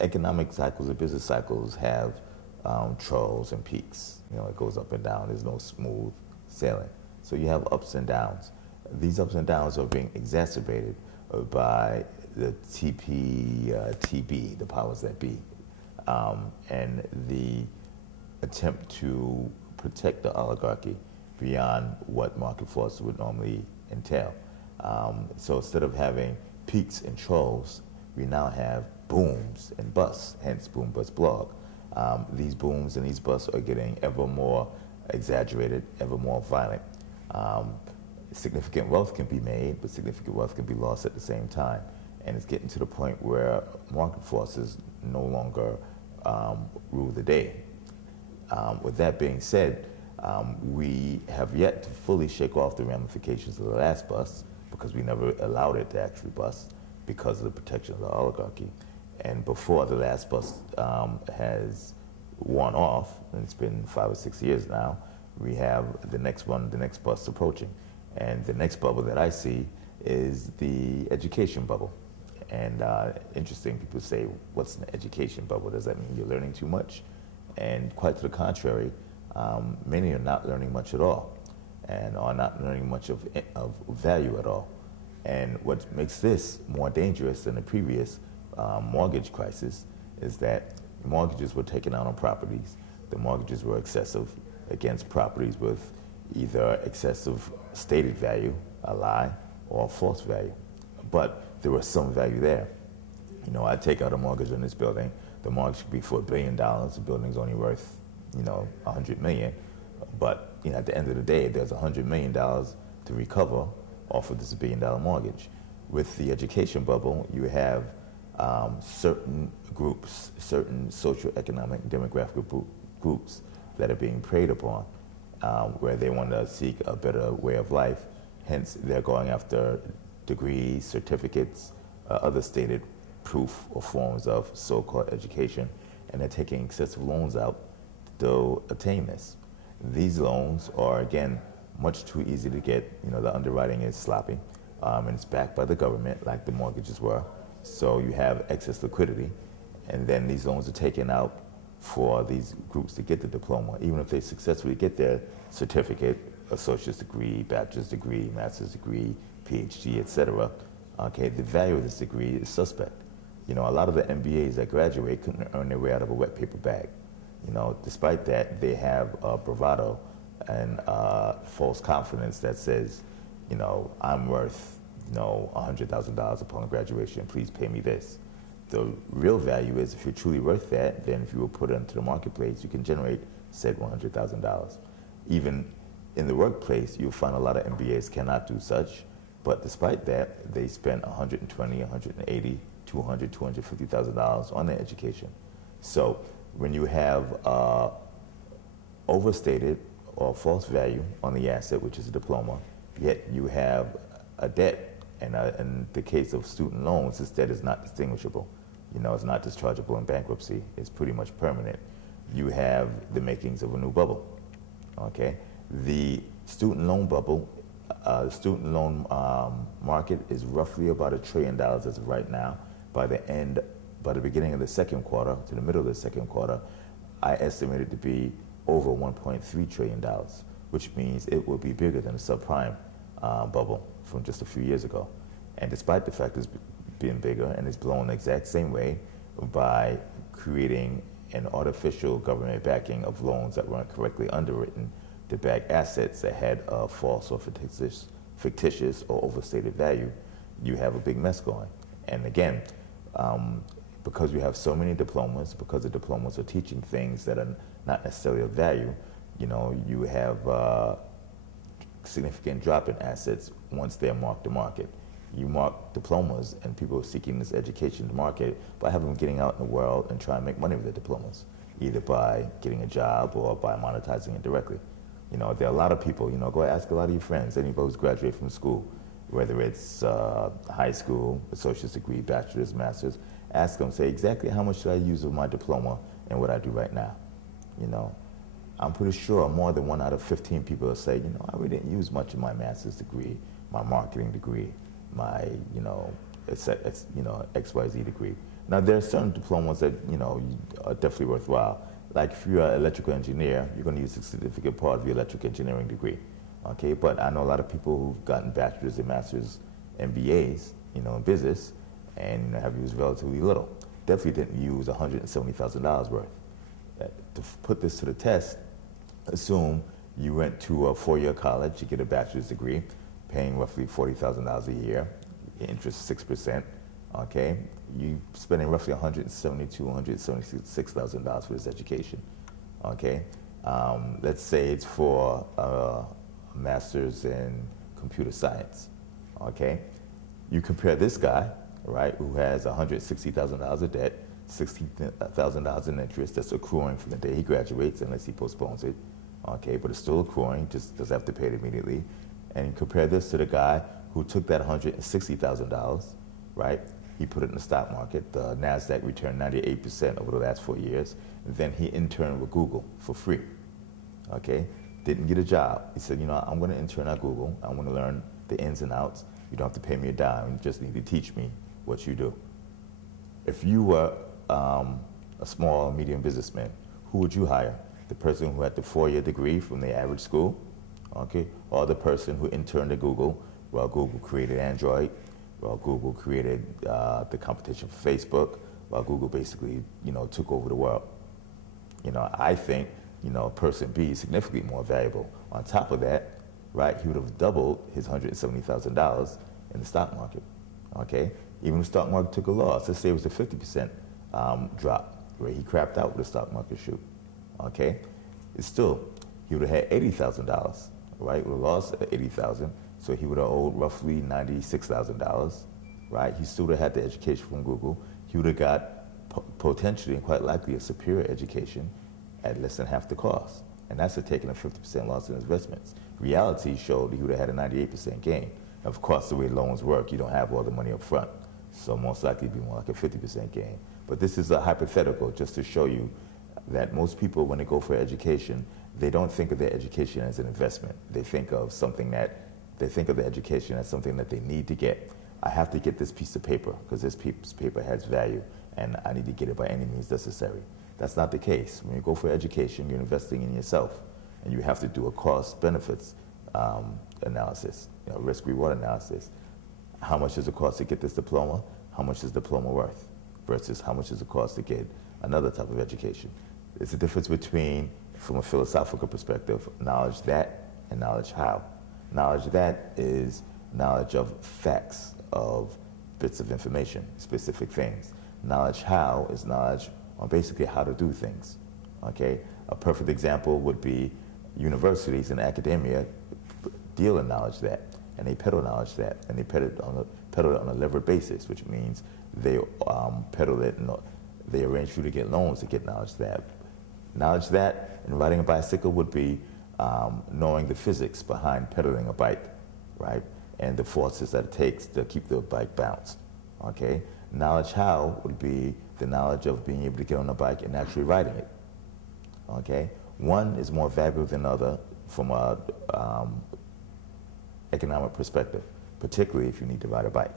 economic cycles and business cycles have troughs and peaks. You know, it goes up and down. There's no smooth sailing. So you have ups and downs. These ups and downs are being exacerbated by the TB, the powers that be, and the attempt to protect the oligarchy beyond what market forces would normally entail. So instead of having peaks and troughs, we now have booms and busts, hence Boom Bust Blog. These booms and these busts are getting ever more exaggerated, ever more violent. Significant wealth can be made, but significant wealth can be lost at the same time. And it's getting to the point where market forces no longer rule the day. With that being said, we have yet to fully shake off the ramifications of the last bust, because we never allowed it to actually bust because of the protection of the oligarchy. And before the last bust has worn off, and it's been 5 or 6 years now, we have the next one, the next bust approaching. And the next bubble that I see is the education bubble. And interesting, people say, what's an education bubble? Does that mean you're learning too much? And quite to the contrary, many are not learning much at all, and are not learning much of value at all. And what makes this more dangerous than the previous mortgage crisis is that mortgages were taken out on properties. The mortgages were excessive against properties with either excessive stated value, a lie, or false value. But there was some value there. You know, I take out a mortgage on this building. The mortgage could be for $1 billion. The building's only worth, you know, $100 million. But, you know, at the end of the day, there's $100 million to recover off of this $1 billion mortgage. With the education bubble, you have certain groups, certain socioeconomic and demographic groups that are being preyed upon, where they want to seek a better way of life. Hence, they're going after degrees, certificates, other stated proof or forms of so-called education, and they're taking excessive loans out to attain this. These loans are, again, much too easy to get. You know, the underwriting is sloppy, and it's backed by the government like the mortgages were. So you have excess liquidity, and then these loans are taken out for these groups to get the diploma. Even if they successfully get their certificate, associate's degree, bachelor's degree, master's degree, PhD, etc., okay, the value of this degree is suspect. You know, a lot of the MBAs that graduate couldn't earn their way out of a wet paper bag. You know, despite that, they have bravado and false confidence that says, you know, I'm worth, you know, $100,000 upon graduation, please pay me this. The real value is, if you're truly worth that, then if you will put it into the marketplace, you can generate said $100,000. Even in the workplace, you'll find a lot of MBAs cannot do such, but despite that, they spend $120,000, $180,000, $200,000, $250,000 on their education. So when you have overstated or false value on the asset, which is a diploma, yet you have a debt, and in the case of student loans, this debt is not distinguishable. You know, it's not dischargeable in bankruptcy. It's pretty much permanent. You have the makings of a new bubble, okay? The student loan bubble, the student loan market is roughly about $1 trillion as of right now. By the beginning of the second quarter to the middle of the second quarter, I estimate it to be over $1.3 trillion, which means it will be bigger than the subprime bubble from just a few years ago. And despite the fact it's being bigger, and it's blown the exact same way by creating an artificial government backing of loans that weren't correctly underwritten to back assets that had a false or fictitious or overstated value, you have a big mess going. And again, because you have so many diplomas, because the diplomas are teaching things that are not necessarily of value, you know, you have significant drop in assets once they're marked to market. You mark diplomas, and people are seeking this education to market by having them getting out in the world and trying to make money with their diplomas, either by getting a job or by monetizing it directly. You know, there are a lot of people, you know, go ask a lot of your friends, anybody who's graduated from school, whether it's high school, associate's degree, bachelor's, master's, ask them, say, exactly how much should I use of my diploma and what I do right now? You know, I'm pretty sure more than 1 out of 15 people will say, you know, I really didn't use much of my master's degree, my marketing degree, my, you know, XYZ degree. Now, there are certain diplomas that, are definitely worthwhile. Like if you're an electrical engineer, you're going to use a significant part of your electrical engineering degree. Okay, but I know a lot of people who've gotten bachelor's and master's MBAs, in business, and have used relatively little. Definitely didn't use $170,000 worth. To put this to the test, assume you went to a four-year college, you get a bachelor's degree, paying roughly $40,000 a year, interest 6%. Okay, you spending roughly $172,000, $176,000 for this education. Okay, let's say it's for a master's in computer science. Okay, you compare this guy, right, who has $160,000 of debt, $60,000 in interest that's accruing from the day he graduates, unless he postpones it. Okay, but it's still accruing, just doesn't have to pay it immediately. And you compare this to the guy who took that $160,000, right? He put it in the stock market. The NASDAQ returned 98% over the last 4 years. And then he interned with Google for free. Okay? Didn't get a job. He said, I'm going to intern at Google. I want to learn the ins and outs. You don't have to pay me a dime. You just need to teach me what you do. If you were a small or medium businessman, who would you hire? The person who had the 4-year degree from the average school, okay? Or the person who interned at Google while Google created Android, while Google created the competition for Facebook, while Google basically, took over the world. I think, person B is significantly more valuable. On top of that, right, he would have doubled his $170,000 in the stock market, okay? Even the stock market took a loss. Let's say it was a 50% drop, where he crapped out with the stock market shoot, okay? It's still, he would have had $80,000, right? Would have lost $80,000. So he would have owed roughly $96,000, right? He still would have had the education from Google. He would have got potentially and quite likely a superior education at less than half the cost. And that's taking a 50% loss in investments. Reality showed he would have had a 98% gain. Of course, the way loans work, you don't have all the money up front. So most likely it'd be more like a 50% gain. But this is a hypothetical just to show you that most people, when they go for education, they don't think of their education as an investment. They think of the education as something that they need to get. I have to get this piece of paper because this piece of paper has value and I need to get it by any means necessary. That's not the case. When you go for education, you're investing in yourself and you have to do a cost benefits analysis, risk-reward analysis. How much does it cost to get this diploma? How much is the diploma worth? Versus how much does it cost to get another type of education? There's a difference between, from a philosophical perspective, knowledge that and knowledge how. Knowledge that is knowledge of facts, of bits of information, specific things. Knowledge how is knowledge on basically how to do things, okay? A perfect example would be universities and academia deal in knowledge that, and they peddle knowledge that, and they peddle it on a levered basis, which means they peddle it and they arrange for you to get loans to get knowledge that. Knowledge that and riding a bicycle would be knowing the physics behind pedaling a bike, right? And the forces that it takes to keep the bike balanced, okay? Knowledge how would be the knowledge of being able to get on a bike and actually riding it, okay? One is more valuable than the other from a economic perspective, particularly if you need to ride a bike,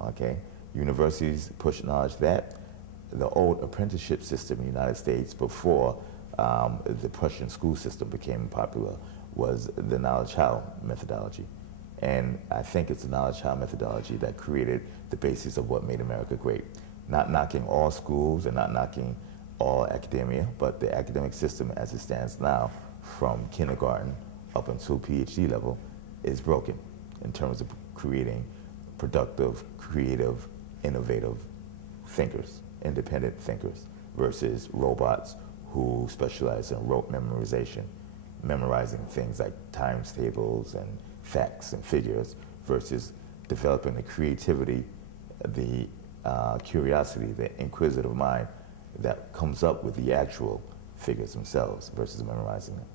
okay? Universities push knowledge that. The old apprenticeship system in the United States before the Prussian school system became popular was the knowledge how methodology. And I think it's the knowledge how methodology that created the basis of what made America great. Not knocking all schools and not knocking all academia, but the academic system as it stands now, from kindergarten up until PhD level, is broken in terms of creating productive, creative, innovative thinkers, independent thinkers, versus robots who specialize in rote memorization, memorizing things like times tables and facts and figures, versus developing the creativity, the curiosity, the inquisitive mind that comes up with the actual figures themselves versus memorizing them.